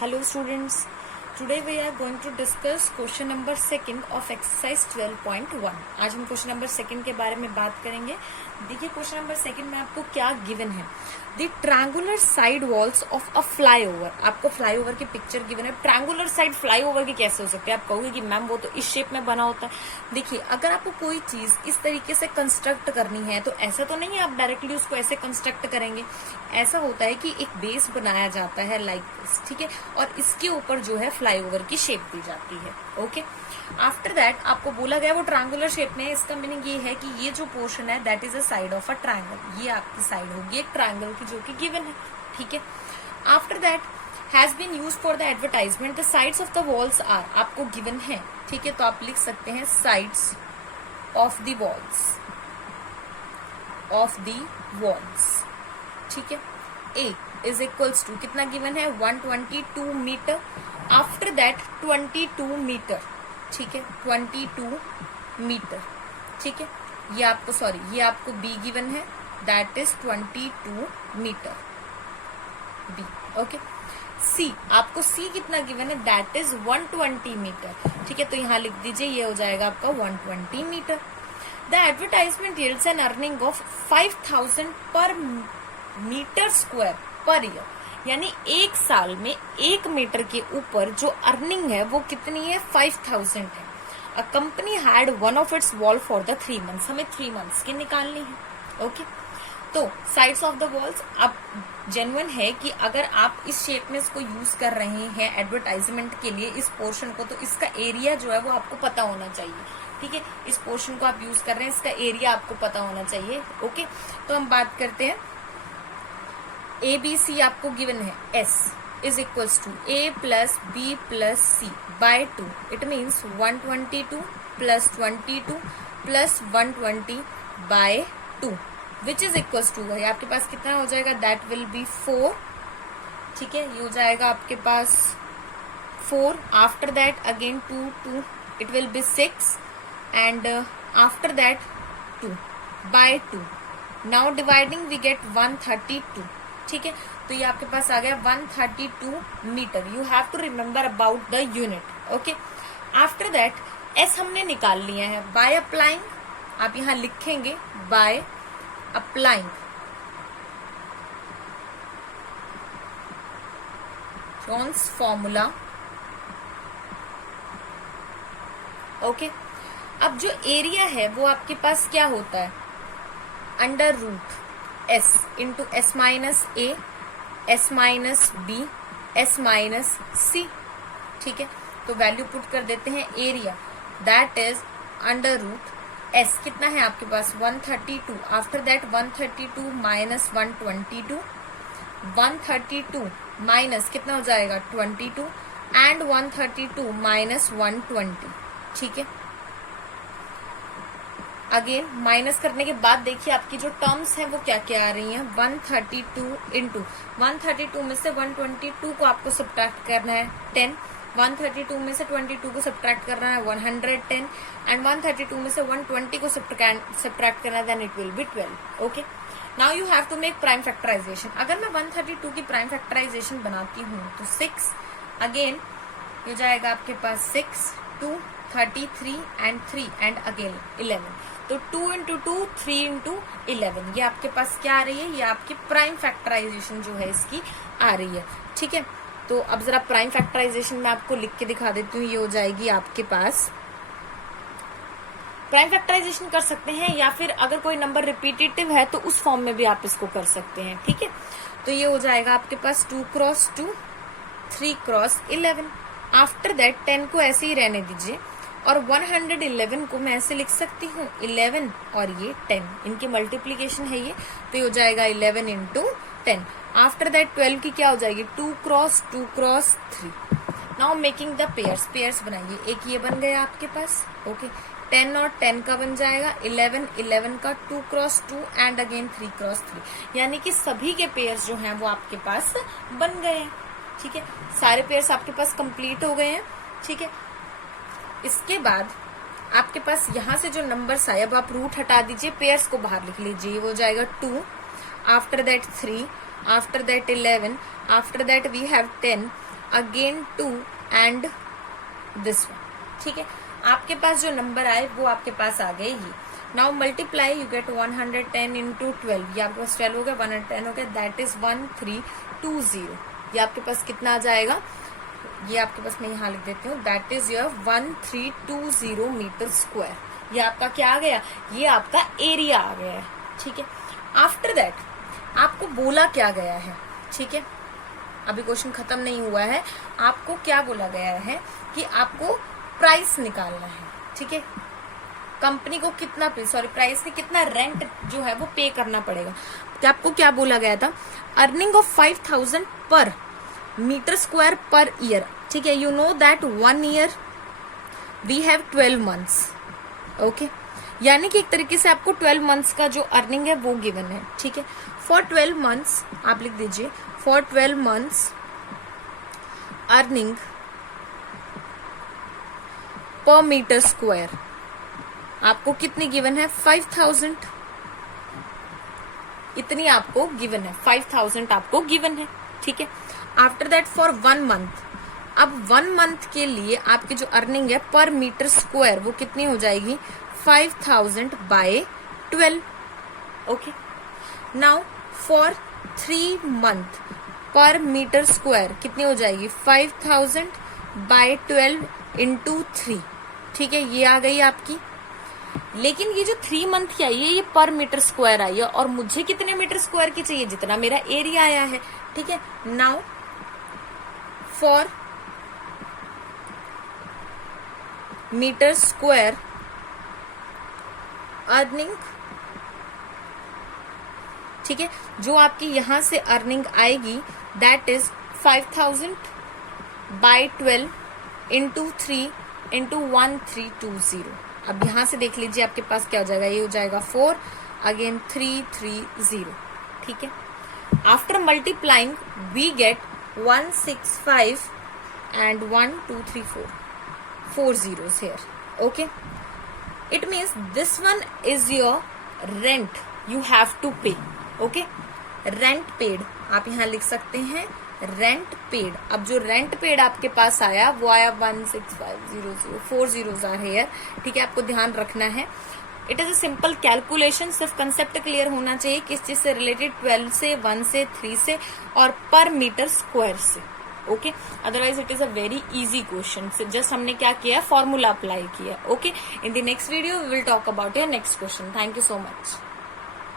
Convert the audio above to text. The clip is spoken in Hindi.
Hello students, today we are going to discuss question number 2 of exercise 12.1. आज हम क्वेश्चन नंबर 2 के बारे में बात करेंगे। देखिए क्वेश्चन नंबर 2 में आपको क्या गिवन है। The triangular side walls of a flyover, आपको फ्लाईओवर की पिक्चर गिवन है। ट्रायंगुलर साइड फ्लाईओवर की कैसे हो सकती है? आप कहोगे कि मैम वो तो इस शेप में बना होता है। देखिए अगर आपको कोई चीज इस तरीके से कंस्ट्रक्ट करनी है तो ऐसा तो नहीं है आप डायरेक्टली उसको ऐसे कंस्ट्रक्ट करेंगे। ऐसा होता है कि एक बेस बनाया जाता है लाइक दिस, ठीक है, और इसके ऊपर जो है फ्लाईओवर की शेप दी जाती है। ओके, आफ्टर दैट आपको बोला गया वो ट्रायंगुलर शेप में है। इसका मीनिंग ये है कि ये जो पोर्शन है that is a side of a triangle, ये आपकी साइड होगी एक ट्रायंगल की जो कि गिवन है, ठीक है। After that has been use for the advertisement, the sides of the walls are, आपको गिवन है, ठीक है, तो आप लिख सकते हैं साइड्स ऑफ द वॉल्स, ठीक है। ए इज इक्वल्स टू कितना गिवन है 122 मीटर, आफ्टर दैट 22 मीटर, ठीक है, 22 मीटर, ठीक है। ये आपको बी गिवन है that is 22 metre B. Okay, C आपको सी कितना गिवन है दैट इज 120 मीटर, ठीक है, तो यहां लिख दीजिए ये हो जाएगा आपका 120 metre. The advertisement yields an earning of 5000 per metre square per year, यानी एक साल में 1 मीटर के ऊपर जो अर्निंग है वो कितनी है 5000 है। A company had one of its wall for the 3 months, हमें 3 मंथ्स की निकालनी है। ओके, तो साइड्स ऑफ द वॉल्स अब जेन्युइन है कि अगर आप इस शेप में इसको यूज कर रहे हैं एडवर्टाइजमेंट के लिए इस पोर्शन को, तो इसका एरिया जो है वो आपको पता होना चाहिए, ठीक है। इस पोर्शन को आप यूज कर रहे हैं, इसका एरिया आपको पता होना चाहिए। ओके, तो हम बात करते हैं ABC आपको गिवन है S is equals to A plus B plus C by 2, it means 122 plus 22 plus 120 by 2 which is equals to, भाई आपके पास कितना हो जाएगा दैट विल बी 4, ठीक है, ये हो जाएगा आपके पास 4, after that again 2 it will be 6 and after that 2 by 2, now dividing we get 132, ठीक है, तो ये आपके पास आ गया 132 metre. You have to remember about the unit. Okay, after that S हमने निकाल लिया है बाय अप्लाइंग, आप यहां लिखेंगे by applying John's formula. Okay, अब जो एरिया है वो आपके पास क्या होता है under root S into S minus A, S minus B, S minus C, ठीक है, तो वैल्यू पुट कर देते हैं area that is under root S कितना है आपके पास 132, आफ्टर दैट 132 माइनस 122, 132 माइनस कितना हो जाएगा 22 एंड 132 माइनस 120, ठीक है। अगेन माइनस करने के बाद देखिए आपकी जो टर्म्स है वो क्या क्या आ रही हैं 132 इंटू 132 में से 122 को आपको सब्ट्रैक्ट करना है 10, 132 में से 22 को सब्ट्रैक्ट करना है 110 एंड 132 में से 120 को सब्ट्रैक्ट करना है then it will be 12। Okay, now you have to make prime factorization. अगर मैं 132 की प्राइम फैक्टराइजेशन बनाती हूँ तो 6 अगेन हो जाएगा आपके पास 6, 2, 33 एंड 3 एंड अगेन 11, तो 2 इंटू 2 3 इंटू 11, ये आपके पास क्या आ रही है, ये आपकी प्राइम फैक्टराइजेशन जो है इसकी आ रही है, ठीक है। तो अब जरा प्राइम फैक्टराइजेशन में आपको लिख के दिखा देती हूँ, ये हो जाएगी आपके पास, प्राइम फैक्टराइजेशन कर सकते हैं या फिर अगर कोई नंबर रिपीटेटिव है तो उस फॉर्म में भी आप इसको कर सकते हैं, ठीक है। तो ये हो जाएगा आपके पास 2 क्रॉस 2 3 क्रॉस 11, आफ्टर दैट 10 को ऐसे ही रहने दीजिए और 111 को मैं ऐसे लिख सकती हूँ 11 और ये 10, इनकी मल्टीप्लीकेशन है ये, तो ये हो जाएगा 11 इंटू 10, आफ्टर दैट 12 की क्या हो जाएगी 2 cross 3। Now making the pairs बनाइए, एक ये बन गया आपके पास। ओके, 10 और 10 का बन जाएगा 11 का 2 क्रॉस 2 एंड अगेन 3 क्रॉस 3, यानी कि सभी के पेयर्स जो हैं वो आपके पास बन गए हैं, ठीक है, सारे पेयर्स आपके पास कंप्लीट हो गए हैं, ठीक है। इसके बाद आपके पास यहाँ से जो नंबर्स आए अब आप रूट हटा दीजिए, पेयर्स को बाहर लिख लीजिए, वो जाएगा 2, after that 3, after that 11, after that we have 10, again 2 and this one, ठीक है। आपके पास जो नंबर आए वो आपके पास आ गए ये। Now multiply, you get 110 into 12, ये आपके पास 12 हो गया, 110 हो गया, दैट इज 1320। ये आपके पास कितना आ जाएगा, ये आपके पास मैं यहाँ लिख देती हूँ, that is your 1320 metre square. ये आपका क्या आ गया, ये आपका एरिया आ गया है, ठीक है। आफ्टर दैट आपको बोला क्या गया है, ठीक है, अभी क्वेश्चन खत्म नहीं हुआ है। आपको क्या बोला गया है कि आपको प्राइस निकालना है, ठीक है। कंपनी को कितना प्राइस ने कितना रेंट जो है वो पे करना पड़ेगा। तो आपको क्या बोला गया था, earning of 5000 per metre square पर ईयर, ठीक है। You know that 1 year we have 12 months, okay. यानी कि एक तरीके से आपको 12 मंथ्स का जो अर्निंग है वो गिवन है, ठीक है। फॉर 12 मंथ्स आप लिख दीजिए, for 12 months earning per metre square आपको कितनी गिवन है, 5000, इतनी आपको गिवन है, 5000 आपको गिवन है, ठीक है। आफ्टर दैट फॉर 1 मंथ, अब 1 मंथ के लिए आपकी जो अर्निंग है पर मीटर स्क्वायर वो कितनी हो जाएगी, 5000 by 12, okay. Now for 3 month per metre square कितनी हो जाएगी, 5000 बाय 12 इंटू 3, ठीक है, ये आ गई आपकी। लेकिन ये जो 3 मंथ की आई है ये पर मीटर स्क्वायर आई है, और मुझे कितने मीटर स्क्वायर की चाहिए, जितना मेरा एरिया आया है, ठीक है। Now for metre square earning, ठीक है, जो आपकी यहां से अर्निंग आएगी that is 5000 by 12 into 3 into 1320। अब यहां से देख लीजिए आपके पास क्या हो जाएगा, ये हो जाएगा 4 अगेन 330, ठीक है। After multiplying we get 165 and 1 2 3 4 zeros here, okay. It means this one is your rent you have to pay, okay. Rent paid आप यहाँ लिख सकते हैं, रेंट पेड। अब जो रेंट पेड आपके पास आया वो आया 16500, 4 zeros are here, ठीक है, आपको ध्यान रखना है। It is a simple calculation, सिर्फ कंसेप्ट क्लियर होना चाहिए किस चीज से रिलेटेड, 12 से, 1 से, 3 से और पर मीटर स्क्वायर से, okay. Otherwise it is a very easy question, just हमने क्या किया, फॉर्मूला अप्लाई किया, okay. In the next video we will talk about your next question. Thank you so much.